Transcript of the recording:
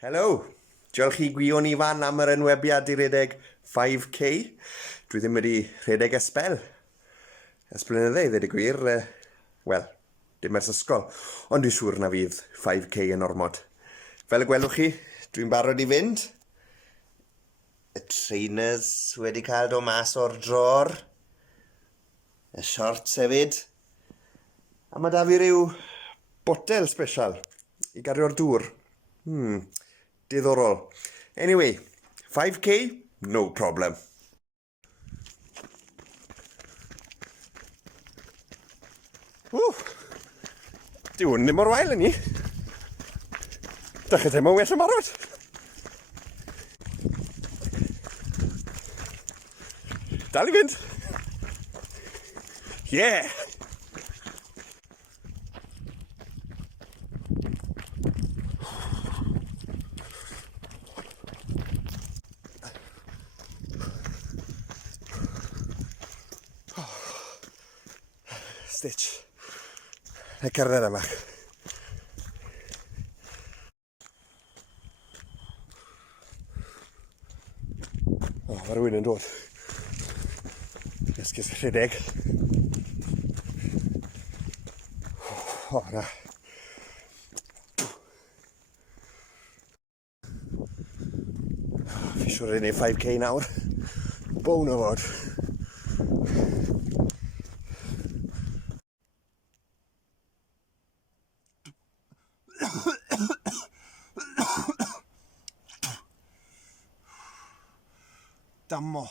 Helo, diolch i Gwion i fan am yr enwebiad i redeg 5k. Dwi ddim wedi redeg esbel. Esblynydde i ddweud y gwir, wel, dim ers ysgol, ond dwi'n siŵr na fydd 5k yn ormod. Fel y gwelwch chi, dwi'n barod i fynd. Y trainers wedi cael do mas o'r dror. Y shorts hefyd. A mae da fi ryw botel special i gario'r dŵr. Diddorol. Anyway, 5k, no problem. Di hwn ddim mor wael yn ni. Dach chi ddim yn well yn marwyd. Dal i fynd. Yeah! Stitch. Na cerdded yma. Mae rhywun yn dod. Esgus rhedeg. Na. Fi siwr ei wneud 5k nawr. Bown o fod. Damo.